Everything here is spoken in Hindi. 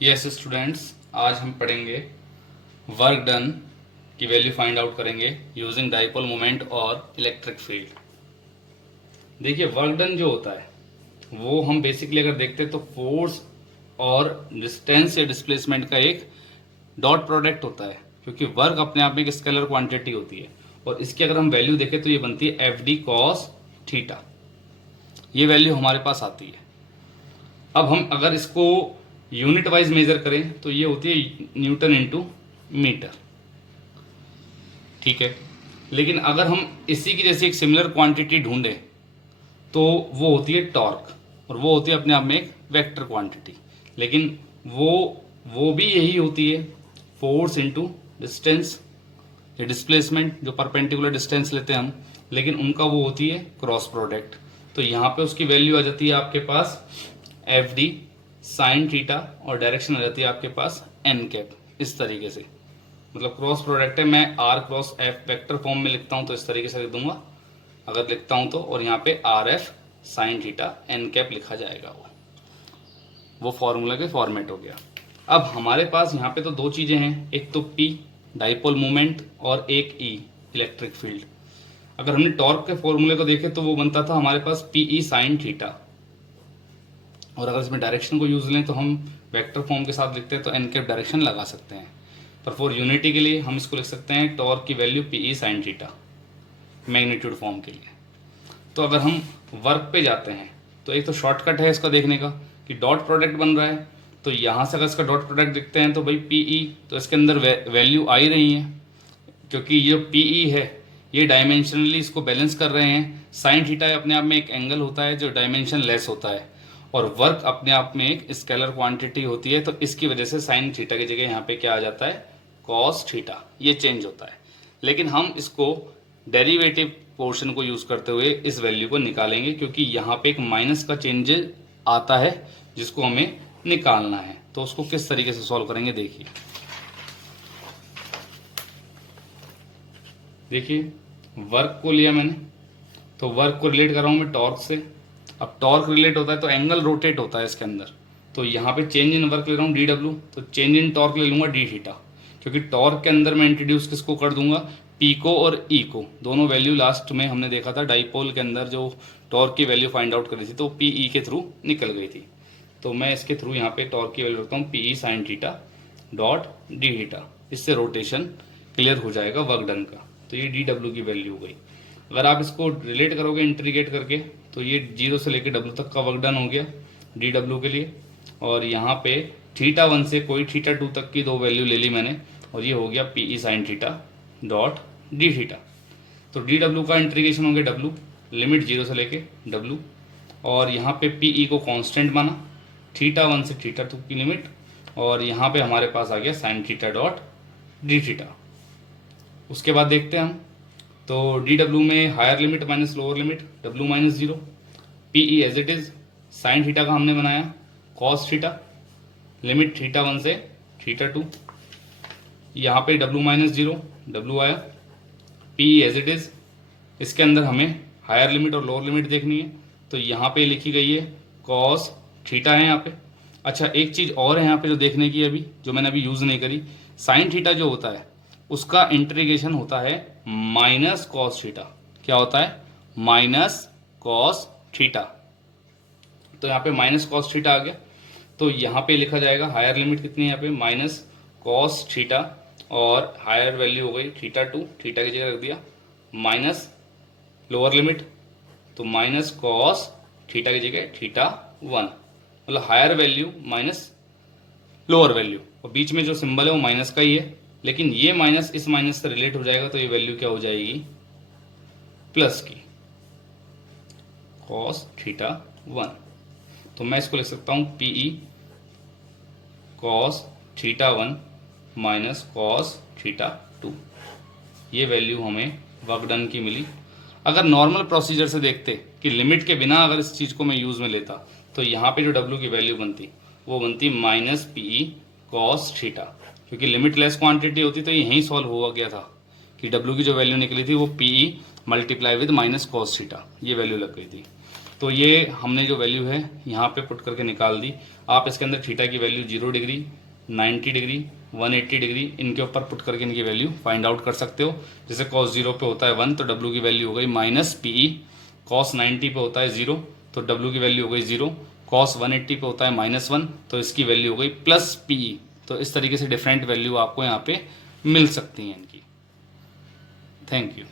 यस स्टूडेंट्स, आज हम पढ़ेंगे वर्क डन की वैल्यू फाइंड आउट करेंगे यूजिंग डाइपोल मोमेंट और इलेक्ट्रिक फील्ड। देखिए, वर्क डन जो होता है वो हम बेसिकली अगर देखते हैं तो फोर्स और डिस्टेंस या डिस्प्लेसमेंट का एक डॉट प्रोडक्ट होता है, क्योंकि वर्क अपने आप में एक स्केलर क्वांटिटी होती है और इसकी अगर हम वैल्यू देखें तो ये बनती है एफ डी कॉस थीटा। ये वैल्यू हमारे पास आती है। अब हम अगर इसको यूनिट वाइज मेजर करें तो ये होती है न्यूटन इंटू मीटर, ठीक है। लेकिन अगर हम इसी की जैसी एक सिमिलर क्वांटिटी ढूंढें तो वो होती है टॉर्क, और वो होती है अपने आप में एक वेक्टर क्वांटिटी। लेकिन वो भी यही होती है, फोर्स इंटू डिस्टेंस या डिस्प्लेसमेंट, जो परपेंडिकुलर डिस्टेंस लेते हैं हम, लेकिन उनका वो होती है क्रॉस प्रोडक्ट। तो यहाँ पे उसकी वैल्यू आ जाती है आपके पास एफ डी साइन थीटा और डायरेक्शन आ जाती है आपके पास एन कैप। इस तरीके से, मतलब क्रॉस प्रोडक्ट है, मैं R cross F vector form में लिखता हूँ तो इस तरीके से लिख दूंगा अगर लिखता हूँ तो, और यहाँ पे R F sine theta N cap लिखा जाएगा। वो फॉर्मूला के फॉर्मेट हो गया। अब हमारे पास यहाँ पे तो दो चीजें हैं, एक तो पी डाइपोल मोमेंट और एक ई इलेक्ट्रिक फील्ड। अगर हमने टॉर्क के फॉर्मूले को देखे तो वो बनता था हमारे पास पीई साइन थीटा, और अगर इसमें डायरेक्शन को यूज लें तो हम वेक्टर फॉर्म के साथ लिखते हैं तो एन कैप डायरेक्शन लगा सकते हैं। पर फॉर यूनिटी के लिए हम इसको लिख सकते हैं टॉर्क की value PE sine theta magnitude form के लिए। तो अगर हम वर्क पे जाते हैं तो एक तो शॉर्टकट है इसका देखने का कि डॉट प्रोडक्ट बन रहा है, तो यहाँ से अगर इसका डॉट प्रोडक्ट देखते हैं तो भाई पीई, तो इसके अंदर वैल्यू आ ही रही है, क्योंकि ये जो पीई है ये डायमेंशनली इसको बैलेंस कर रहे हैं। साइन थीटा अपने आप में एक एंगल होता है जो डायमेंशन लेस होता है, और वर्क अपने आप में एक स्केलर क्वांटिटी होती है, तो इसकी वजह से साइन थीटा की जगह यहाँ पे क्या आ जाता है कॉस थीटा, ये चेंज होता है। लेकिन हम इसको डेरिवेटिव पोर्शन को यूज करते हुए इस वैल्यू को निकालेंगे, क्योंकि यहाँ पे एक माइनस का चेंज आता है जिसको हमें निकालना है। तो उसको किस तरीके से सॉल्व करेंगे देखिए वर्क को लिया मैंने, तो वर्क को रिलेट कर रहा हूं मैं टॉर्क से। अब टॉर्क रिलेट होता है तो एंगल रोटेट होता है इसके अंदर, तो यहाँ पे चेंज इन वर्क ले रहा हूँ डी डब्ल्यू, तो चेंज इन टॉर्क ले लूंगा डी थीटा, क्योंकि टॉर्क के अंदर मैं इंट्रोड्यूस किसको कर दूंगा, पी को और ई को। दोनों वैल्यू लास्ट में हमने देखा था डाइपोल के अंदर जो टॉर्क की वैल्यू फाइंड आउट करी थी तो पी ई के थ्रू निकल गई थी। तो मैं इसके थ्रू यहाँ पे टॉर्क की वैल्यू रखता हूँ P E sign theta dot D theta. इससे रोटेशन क्लियर हो जाएगा वर्क डन का। तो ये डी डब्ल्यू की वैल्यू हो गई। अगर आप इसको रिलेट करोगे इंटीग्रेट करके तो ये 0 से लेकर डब्ल्यू तक का वर्क डन हो गया डी डब्ल्यू के लिए, और यहाँ पे थीटा 1 से कोई थीटा 2 तक की दो वैल्यू ले ली मैंने, और ये हो गया P E sign theta dot D theta. तो डी डब्ल्यू का इंटीग्रेशन हो गया डब्ल्यू, लिमिट 0 से लेके डब्ल्यू, और यहाँ पे पी ई को कांस्टेंट माना, थीटा 1 से थीटा 2 की लिमिट, और यहाँ पे हमारे पास आ गया sine theta dot D theta. उसके बाद देखते हैं हम, तो डी डब्ल्यू में higher limit minus lower limit W minus 0, P E as it is sine theta का हमने बनाया कॉस थीटा, लिमिट थीटा 1 से थीटा 2, यहाँ पे डब्ल्यू माइनस 0 डब्ल्यू आया, P E as it is, इसके अंदर हमें हायर लिमिट और लोअर लिमिट देखनी है, तो यहाँ पे लिखी गई है कॉस थीटा है यहाँ पे। अच्छा, एक चीज और है यहाँ पे जो देखने की अभी, जो मैंने अभी यूज नहीं करी, साइन थीटा जो होता है उसका इंटीग्रेशन होता है माइनस कॉस थीटा। क्या होता है माइनस कॉस थीटा, तो यहाँ पे माइनस कॉस थीटा आ गया। तो यहाँ पे लिखा जाएगा हायर लिमिट कितनी है यहाँ पे माइनस कॉस थीटा, और हायर वैल्यू हो गई थीटा 2, थीटा की जगह रख दिया माइनस लोअर लिमिट, तो माइनस कॉस थीटा की जगह थीटा 1, मतलब higher value minus lower value, और बीच में जो सिंबल है वो माइनस का ही है, लेकिन ये माइनस इस माइनस से रिलेट हो जाएगा तो ये वैल्यू क्या हो जाएगी प्लस की कॉस थीटा 1। तो मैं इसको लिख सकता हूं PE cos theta 1 minus cos theta 2। ये वैल्यू हमें वर्क डन की मिली। अगर नॉर्मल प्रोसीजर से देखते कि लिमिट के बिना अगर इस चीज को मैं यूज में लेता तो यहाँ पे जो डब्ल्यू की वैल्यू बनती वो बनती माइनस पीई कॉस थीटा, क्योंकि लिमिट लेस क्वांटिटी होती तो यहीं सॉल्व हुआ गया था कि डब्ल्यू की जो वैल्यू निकली थी वो PE multiply with minus cos theta, ये वैल्यू लग गई थी। तो ये हमने जो वैल्यू है यहाँ पे पुट करके निकाल दी। आप इसके अंदर थीटा की वैल्यू 0 डिग्री, 90 डिग्री, 180 डिग्री इनके ऊपर पुट करके इनकी वैल्यू फाइंड आउट कर सकते हो। जैसे cos 0 पे होता है 1 तो W की वैल्यू हो गई माइनस PE, cos 90 पे होता है 0 तो W की वैल्यू हो गई 0, cos 180 पे होता है -1 तो इसकी वैल्यू हो गई प्लस PE। तो इस तरीके से डिफरेंट वैल्यू आपको यहाँ पे मिल सकती हैं इनकी। Thank you.